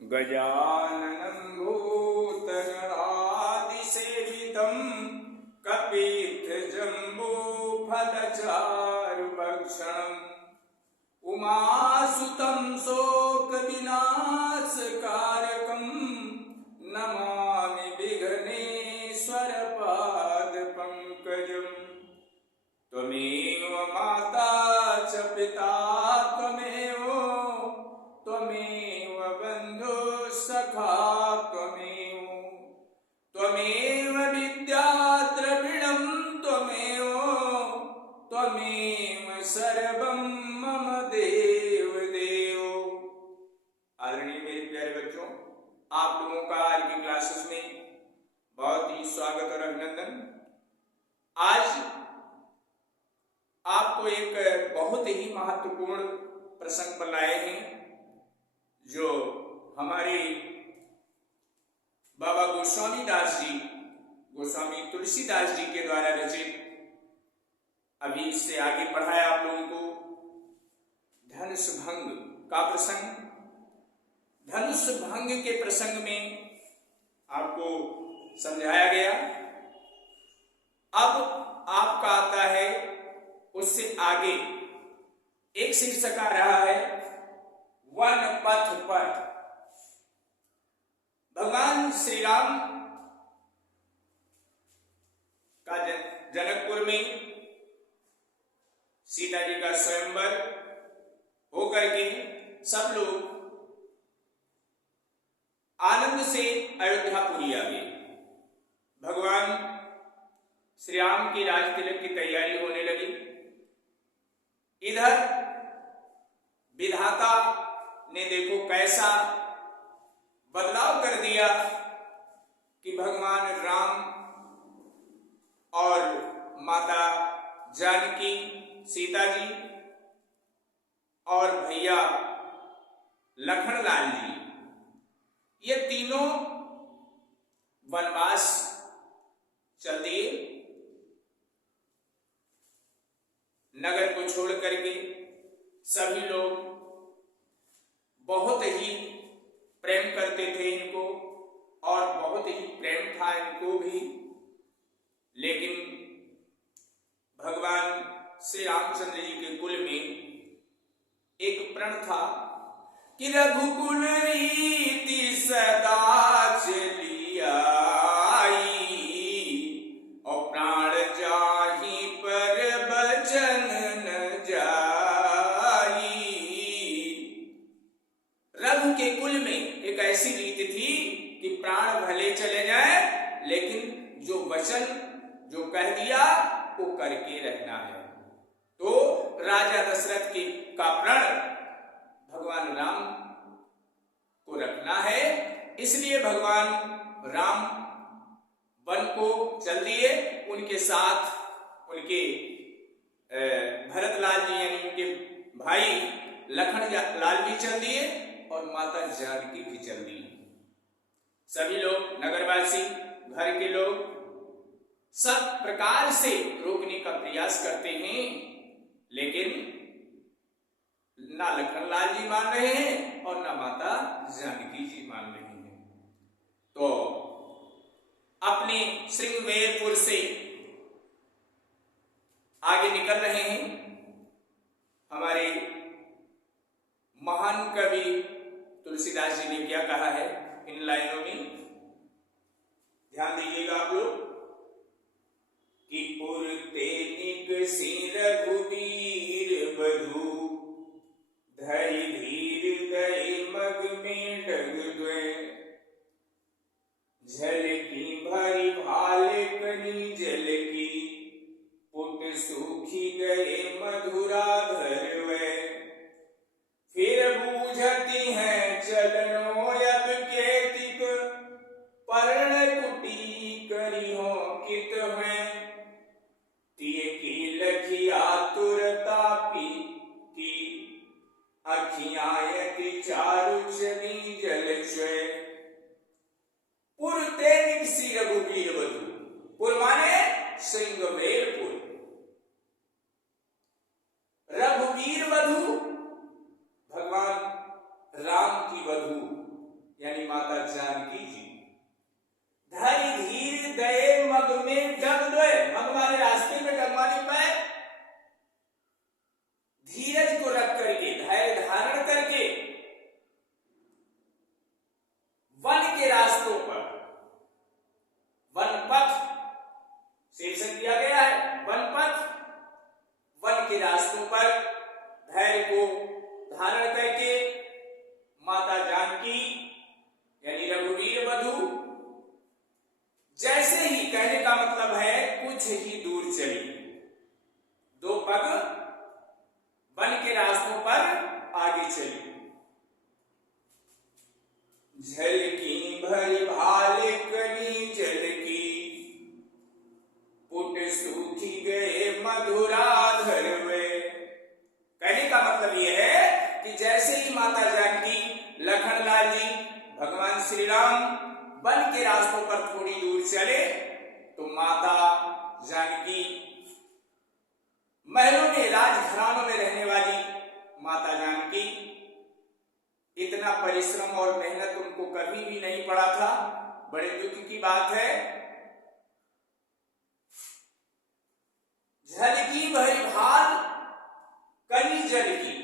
गजाननं भूतगणादिसेवितं कपित्थजम्बूफलचारुभक्षणम् उमासुतं शोकविनाशकारकं नमामि विघ्नेश्वरपादपङ्कजम्। त्वमेव माता च पिता त्वमेव बन्धुसखा त्वमेव विद्या द्रविणं त्वमेव सर्वं मम देव। आदरणीय मेरे प्यारे बच्चों, आप लोगों का आज की क्लासेस में बहुत ही स्वागत और अभिनंदन। आज आपको एक बहुत ही महत्वपूर्ण प्रसंग पर लाए हैं जो हमारे बाबा गोस्वामी दास जी, गोस्वामी तुलसीदास जी के द्वारा रचित, अभी इससे आगे पढ़ाया आप लोगों को धनुष भंग का प्रसंग। धनुष भंग के प्रसंग में आपको समझाया गया। अब आपका आता है उससे आगे एक शीर्षक आ रहा है वन पथ पर। भगवान श्री राम का जनकपुर में सीता जी का स्वयंवर होकर के सब लोग आनंद से अयोध्यापुरी आ गए। भगवान श्री राम की राज तिलक की तैयारी होने लगी। इधर विधाता ने देखो कैसा बदलाव कर दिया कि भगवान राम और माता जानकी, सीता जी और भैया लखनलाल जी, ये तीनों वनवास चल दिए। नगर को छोड़ करके सभी लोग बहुत ही प्रेम करते थे इनको और बहुत ही प्रेम था इनको भी, लेकिन भगवान श्री रामचंद्र जी के कुल में एक प्रण था कि रघुकुल रीति सदा चली आई और प्राण जाहि पर बचन न जाई। रघु के कुल में एक ऐसी रीति थी कि प्राण भले चले जाए लेकिन जो वचन जो कह दिया वो करके रहना है। तो राजा दशरथ का प्रण भगवान राम को रखना है, इसलिए भगवान राम वन को चल दिए। उनके साथ उनके भरतलाल जी यानी उनके भाई लखनलाल भी चल दिए और माता जानकी भी चल दी। सभी लोग नगरवासी, घर के लोग सब प्रकार से रोकने का प्रयास करते हैं, लेकिन ना लखनलाल जी मान रहे हैं और ना माता जानकी जी मान रही हैं। तो अपने श्रृंगवेरपुर से आगे निकल रहे हैं। हमारे महान कवि तुलसीदास जी ने क्या कहा है इन लाइनों में, ध्यान दीजिएगा आप लोग कि पुरते निकसी रघुवीर बधू धरि धीर गए मग में डग द्वै झलकी भरी भाल कनी जल की पुट सूखी गए मधुराधर वै फिर बूझती हैं चलनो अब केतिक पर्ण कुटी करी हो कित हैं तिय की लखी आतुरता पी की अखियायति चारु चली जल छय। पुरते निकसी रघुवीर बधू, पुर माने श्रृंगवेरपुर। रघुवीर वधू भगवान राम की वधू यानी माता जानकी जी धैर्य धीर गए मग में डग गए, मग माने रास्ते में, डग माने पैर, धीरज को रख करके, धैर्य धारण करके वन के रास्तों पर, वन पथ शीर्षक दिया गया है, वन पथ, वन के रास्तों पर धैर्य को धारण करके माता जानकी यानी रघुवीर वधू जैसे ही, कहने का मतलब है कुछ ही दूर चली, दो पग वन के रास्तों पर आगे चली। झलकी भरी भाल कनी जल की, पुट सूखी गए मधुराधर वे। कहने का मतलब यह है कि जैसे ही माता जानकी, लखनलाल जी, भगवान श्री राम वन के रास्तों पर थोड़ी दूर चले तो माता जानकी, महलों में, राजघरानों में रहने वाली माता जानकी, इतना परिश्रम और मेहनत उनको कभी भी नहीं पड़ा था। बड़े दुख की बात है। झलकी भरी भाल कली जल की,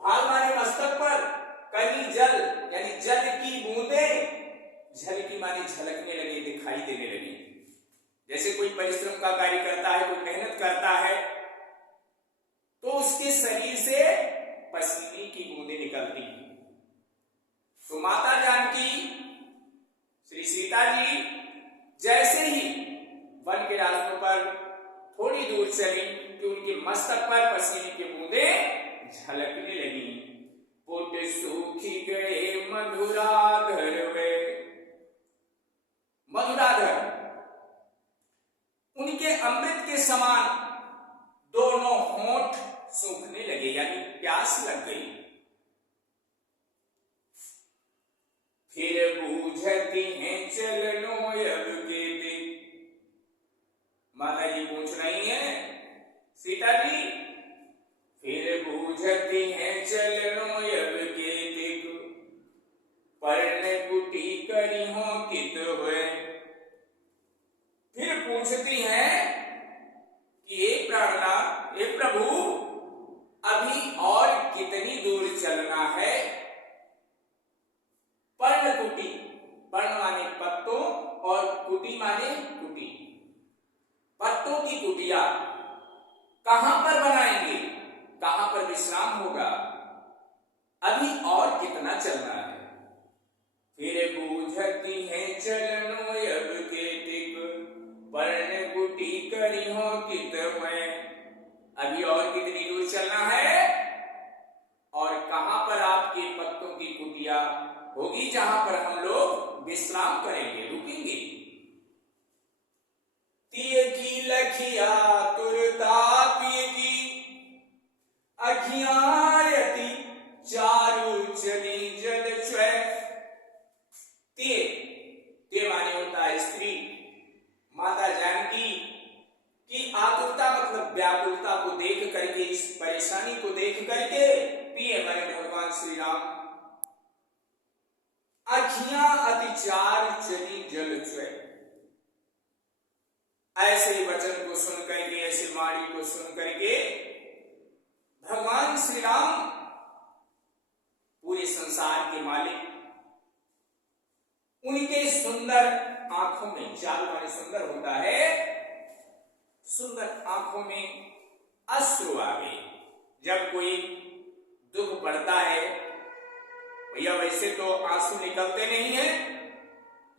भाल माने मस्तक पर, कली जल यानी जल की बूंदें, झलकी माने झलकने लगी, दिखाई देने लगी। जैसे कोई परिश्रम का कार्य करता है, कोई मेहनत करता है तो उसके शरीर से पसीने की बूंदें निकलती हैं। तो माता जानकी, श्री सीता जी जैसे ही वन के रास्तों पर थोड़ी दूर चली कि उनके मस्तक पर पसीने की बूंदें झलकने लगी। पुट सूखी गए मधुराधर वे, मधुराधर उनके अमृत के समान दोनों होंठ सूखने लगे, यानी प्यास लग गई। फिर बूझती हैं चलनो अब के दिक, माता जी पूछ रही हैं सीता जी, फिर बूझती हैं चलनो अब के दिक, पर्ण कुटी करी हो कित हुए। फिर पूछती हैं कि हे प्राणनाथ, हे प्रभु, अभी और कितनी दूर चलना है? पर्णकुटी, पर्ण माने पत्तों और कुटी माने कुटी, पत्तों की कुटिया कहां पर बनाएंगे, कहां पर विश्राम होगा, अभी और कितना चलना है? फिर बूझती हैं चलनो अब के टिक, पर्ण कुटी करी हो कित में। अभी और कितनी दूर चलना है और कहां पर आपके पत्तों की कुटिया होगी जहां पर हम लोग विश्राम करेंगे, रुकेंगे। तिय की लखिया तुरता पिय की, अखियायती चारु चली जल च्वै। ते माने होता है स्त्री। माता जानकी की आतुरता मतलब व्याकुलता को देख करके, इस परेशानी को देख करके, पिए माने भगवान श्री राम, अखियां अतिचार चली जल च्वै। ऐसे वचन को सुन करके, ऐसे वाणी को सुन करके भगवान श्री राम, पूरे संसार के मालिक, उनके सुंदर आंखों में, चाल माने सुंदर होता है, सुंदर आंखों में अश्रु आ गए। जब कोई दुख पड़ता है, भैया वैसे तो आंसू निकलते नहीं है,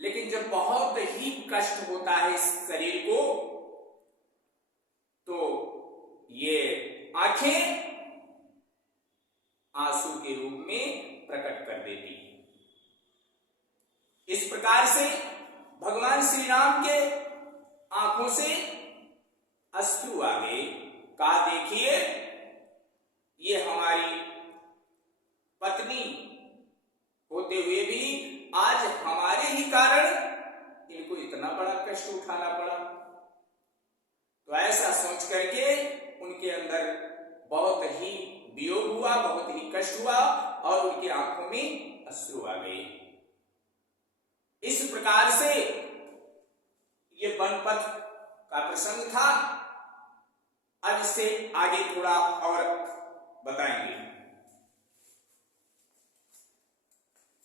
लेकिन जब बहुत ही कष्ट होता है इस शरीर को, तो ये आंखें आंसू के रूप में प्रकट कर देती है। इस प्रकार से भगवान श्री राम के आंखों से अश्रु आ गए। कहा देखिए, ये हमारी पत्नी होते हुए भी आज हमारे ही कारण इनको इतना बड़ा कष्ट उठाना पड़ा। तो ऐसा सोच करके उनके अंदर बहुत ही वियोग हुआ, बहुत ही कष्ट हुआ और उनकी आंखों में अश्रु आ गए। प्रकार से ये वनपथ का प्रसंग था। अब इससे आगे थोड़ा और